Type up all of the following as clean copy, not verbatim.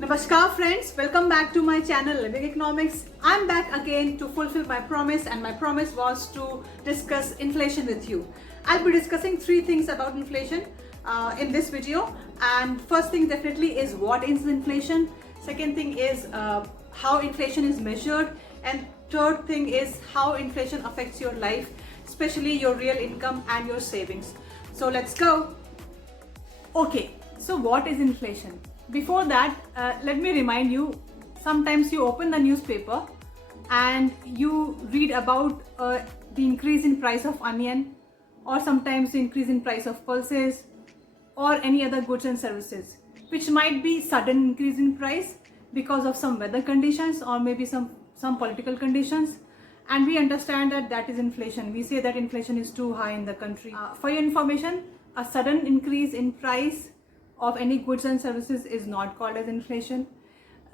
Namaskar friends, welcome back to my channel Living Economics. I'm back again to fulfill my promise, and my promise was to discuss inflation with you. I'll be discussing three things about inflation in this video. And first thing definitely is what is inflation. Second thing is how inflation is measured, and third thing is how inflation affects your life, especially your real income and your savings. So let's go. Okay, so what is inflation? Before that, let me remind you, sometimes you open the newspaper and you read about the increase in price of onion, or sometimes the increase in price of pulses or any other goods and services, which might be sudden increase in price because of some weather conditions or maybe some political conditions, and we understand that that is inflation. We say that inflation is too high in the country. For your information, a sudden increase in price of any goods and services is not called as inflation.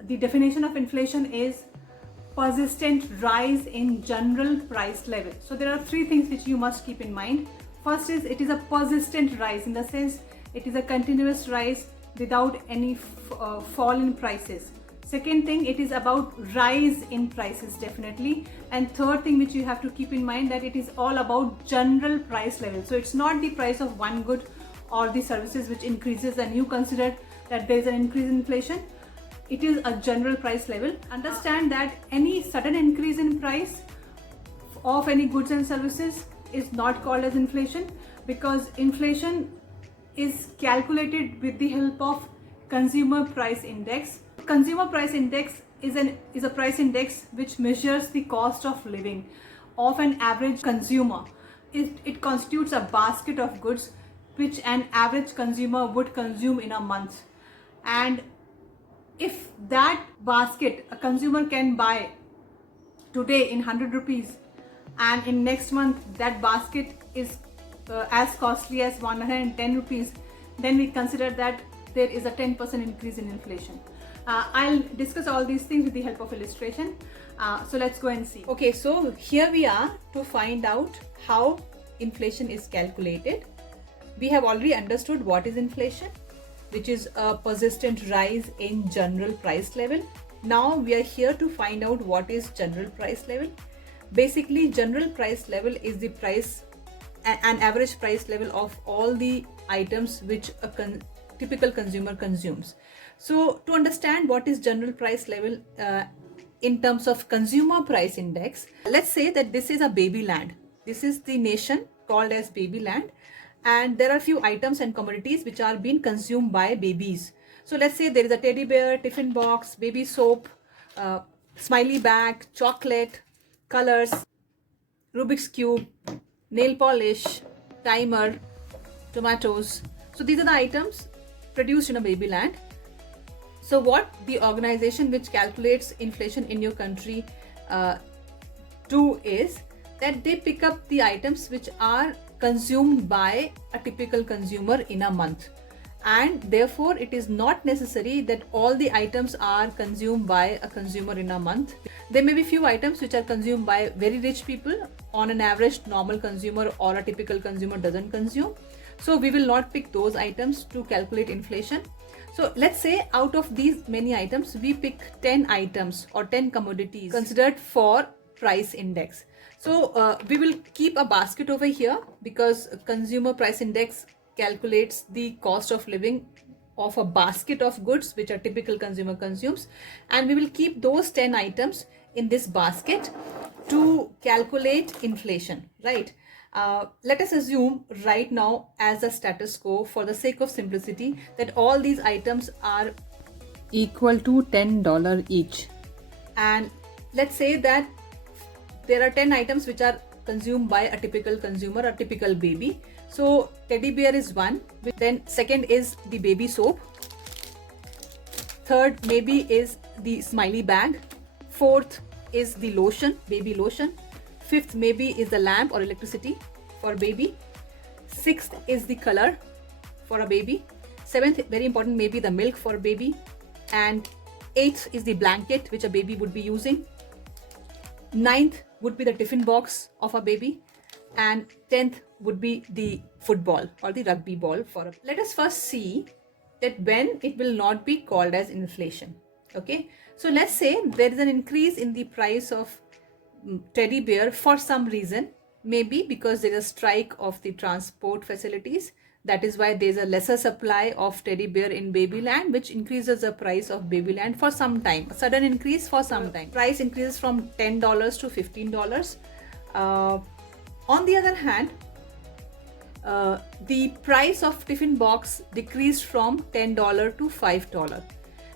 The definition of inflation is persistent rise in general price level. So there are three things which you must keep in mind. First is, it is a persistent rise, in the sense it is a continuous rise without any fall in prices. Second thing, it is about rise in prices definitely. And third thing which you have to keep in mind, that it is all about general price level. So it's not the price of one good or the services which increases and you consider that there is an increase in inflation. It is a general price level. Understand that any sudden increase in price of any goods and services is not called as inflation, because inflation is calculated with the help of consumer price index. Consumer price index is a price index which measures the cost of living of an average consumer. It constitutes a basket of goods which an average consumer would consume in a month. And if that basket a consumer can buy today in 100 rupees, and in next month that basket is as costly as 110 rupees, then we consider that there is a 10% increase in inflation. I'll discuss all these things with the help of illustration. So let's go and see. Okay, so here we are to find out how inflation is calculated. We have already understood what is inflation, which is a persistent rise in general price level. Now we are here to find out what is general price level. Basically, general price level is the price, an average price level of all the items which a typical consumer consumes. So to understand what is general price level in terms of consumer price index, let's say that this is a baby land. This is the nation called as baby land, and there are few items and commodities which are being consumed by babies. So let's say there is a teddy bear, tiffin box, baby soap, smiley bag, chocolate, colors, Rubik's cube, nail polish, timer, tomatoes. So these are the items produced in a baby land. So what the organization which calculates inflation in your country do is that they pick up the items which are consumed by a typical consumer in a month, and therefore it is not necessary that all the items are consumed by a consumer in a month. There may be few items which are consumed by very rich people. On an average, normal consumer or a typical consumer doesn't consume. So we will not pick those items to calculate inflation. So let's say out of these many items, we pick 10 items or 10 commodities considered for price index. So we will keep a basket over here, because consumer price index calculates the cost of living of a basket of goods which a typical consumer consumes, and we will keep those 10 items in this basket to calculate inflation, right? Let us assume right now, as a status quo for the sake of simplicity, that all these items are equal to $10 each, and let's say that there are 10 items which are consumed by a typical consumer, a typical baby. So teddy bear is one, then second is the baby soap, third maybe is the smiley bag, fourth is the lotion, baby lotion, fifth maybe is the lamp or electricity for baby, sixth is the color for a baby, seventh, very important, maybe the milk for baby, and eighth is the blanket which a baby would be using, ninth would be the tiffin box of a baby, and 10th would be the football or the rugby ball for a. Let us first see that when it will not be called as inflation. Okay, so let's say there is an increase in the price of teddy bear for some reason, maybe because there is a strike of the transport facilities. That is why there is a lesser supply of teddy bear in Babyland, which increases the price of Babyland for some time. A sudden increase for some time. Price increases from $10 to $15. On the other hand, the price of tiffin box decreased from $10 to $5.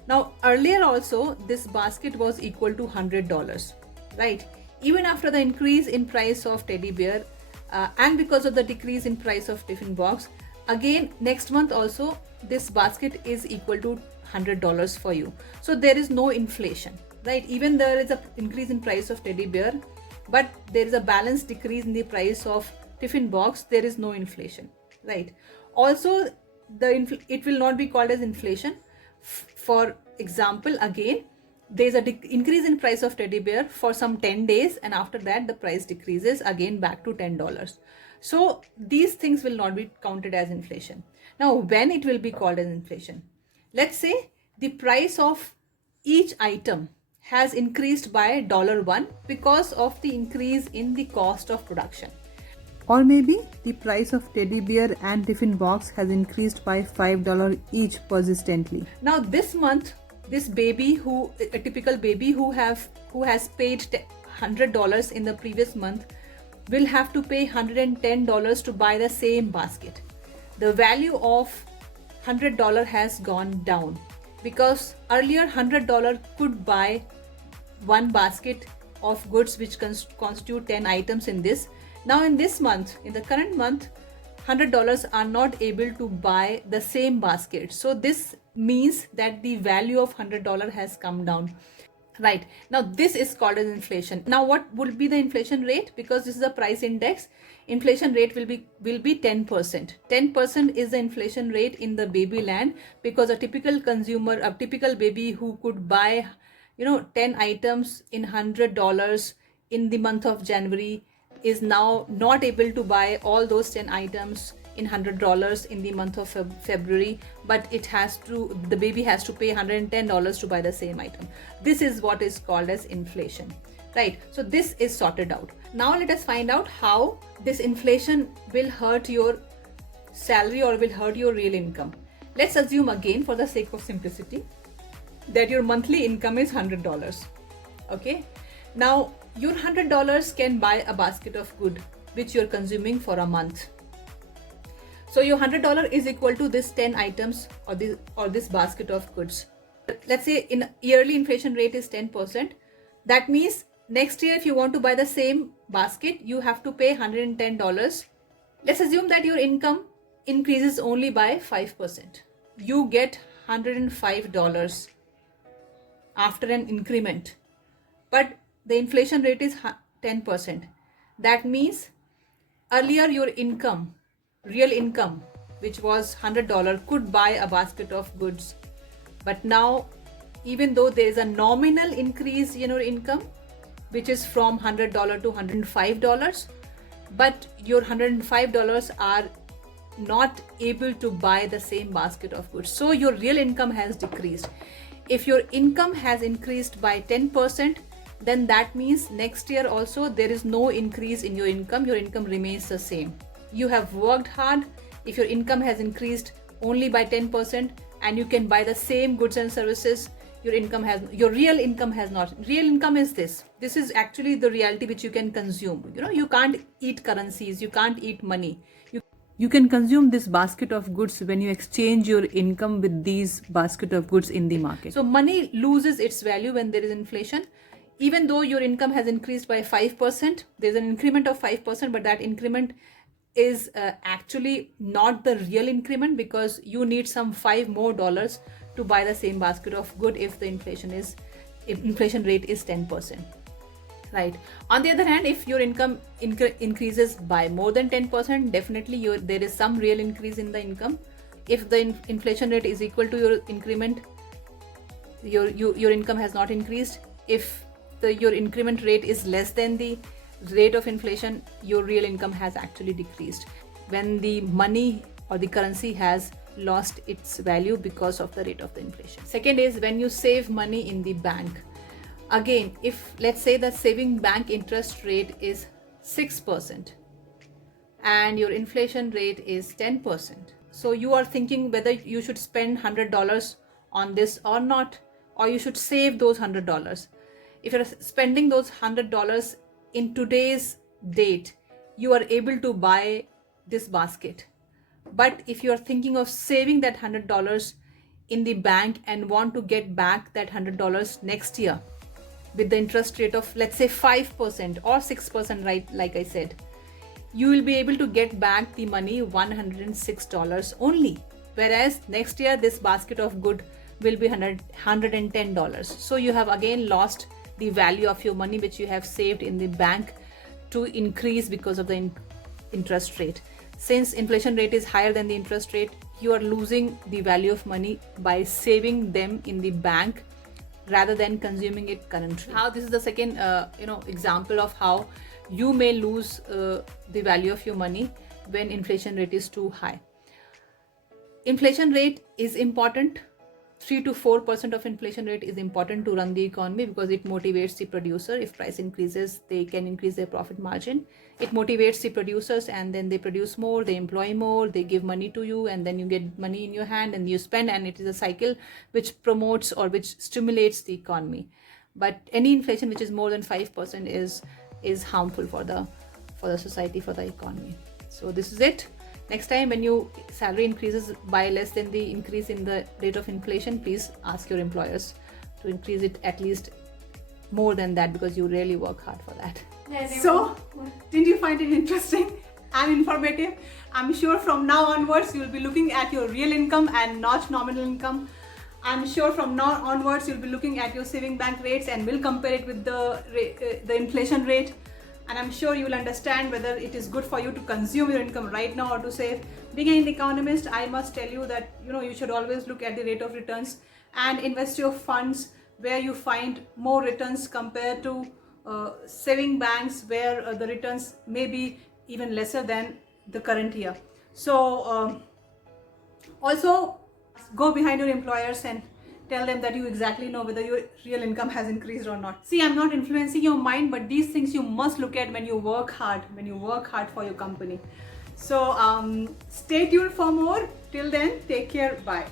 Now earlier also this basket was equal to $100, right? Even after the increase in price of teddy bear and because of the decrease in price of tiffin box, again next month also this basket is equal to $100 for you. So there is no inflation, right? Even there is a increase in price of teddy bear, but there is a balanced decrease in the price of tiffin box, there is no inflation, right? Also it will not be called as inflation. For example, again there is a increase in price of teddy bear for some 10 days, and after that the price decreases again back to $10. So these things will not be counted as inflation. Now when it will be called as inflation? Let's say the price of each item has increased by $1 because of the increase in the cost of production. Or maybe the price of teddy bear and tiffin box has increased by $5 each persistently. Now this month, this baby a typical baby who has paid $100 in the previous month will have to pay $110 to buy the same basket. The value of $100 has gone down because earlier $100 could buy one basket of goods which constitute 10 items in this. Now in this month, in the current month, $100 are not able to buy the same basket. So this means that the value of $100 has come down. Right. Now this is called as inflation. Now what will be the inflation rate? Because this is a price index, inflation rate will be 10%. 10% is the inflation rate in the Babyland, because a typical consumer, a typical baby who could buy 10 items in $100 in the month of January is now not able to buy all those 10 items in $100 in the month of February, but the baby has to pay $110 to buy the same item. This is what is called as inflation, right? So this is sorted out. Now let us find out how this inflation will hurt your salary or will hurt your real income. Let's assume again, for the sake of simplicity, that your monthly income is $100. Okay, now your $100 can buy a basket of good which you're consuming for a month. So your $100 is equal to this 10 items or this basket of goods. Let's say in yearly inflation rate is 10%. That means next year if you want to buy the same basket, you have to pay $110. Let's assume that your income increases only by 5%. You get $105 after an increment, but the inflation rate is 10%. That means earlier your income, real income, which was $100, could buy a basket of goods. But now, even though there is a nominal increase in your income, which is from $100 to $105, but your $105 are not able to buy the same basket of goods. So your real income has decreased. If your income has increased by 10%, then that means next year also there is no increase in your income remains the same. You have worked hard. If your income has increased only by 10% and you can buy the same goods and services, your real income has not. Real income is this is actually the reality which you can consume. You can't eat currencies, you can't eat money. You can consume this basket of goods when you exchange your income with these basket of goods in the market. So money loses its value when there is inflation. Even though your income has increased by 5%, there's an increment of 5%, but that increment is actually not the real increment, because you need some $5 more to buy the same basket of good if the inflation rate is 10%. Right. On the other hand, if your income increases by more than 10%, definitely there is some real increase in the income. If the inflation rate is equal to your increment, your income has not increased. If your increment rate is less than the rate of inflation, your real income has actually decreased. When the money or the currency has lost its value because of the rate of the inflation. Second is when you save money in the bank. Again, if let's say the saving bank interest rate is 6% and your inflation rate is 10%. So you are thinking whether you should spend $100 on this or not, or you should save those $100. If you're spending those $100 in today's date, you are able to buy this basket. But if you are thinking of saving that $100 in the bank and want to get back that $100 next year with the interest rate of, let's say, 5% or 6%, right, like I said, you will be able to get back the money $106 only. Whereas next year, this basket of good will be $110. So you have again lost the value of your money which you have saved in the bank to increase because of the interest rate. Since inflation rate is higher than the interest rate, you are losing the value of money by saving them in the bank rather than consuming it currently. How this is the second example of how you may lose the value of your money when inflation rate is too high. Inflation rate is important. 3 to 4% of inflation rate is important to run the economy because it motivates the producer. If price increases, they can increase their profit margin. It motivates the producers and then they produce more, they employ more, they give money to you, and then you get money in your hand and you spend, and it is a cycle which promotes or which stimulates the economy. But any inflation which is more than 5% is harmful for the society, for the economy. So this is it. Next time when your salary increases by less than the increase in the rate of inflation, please ask your employers to increase it at least more than that, because you really work hard for that. So, didn't you find it interesting and informative? I'm sure from now onwards you'll be looking at your real income and not nominal income. I'm sure from now onwards you'll be looking at your saving bank rates and will compare it with the inflation rate. And I'm sure you will understand whether it is good for you to consume your income right now or to save. Being an economist, I must tell you that you should always look at the rate of returns and invest your funds where you find more returns compared to saving banks where the returns may be even lesser than the current year. So also go behind your employers and tell them that you exactly know whether your real income has increased or not. See, I'm not influencing your mind, but these things you must look at when you work hard for your company. So stay tuned for more. Till then, take care. Bye.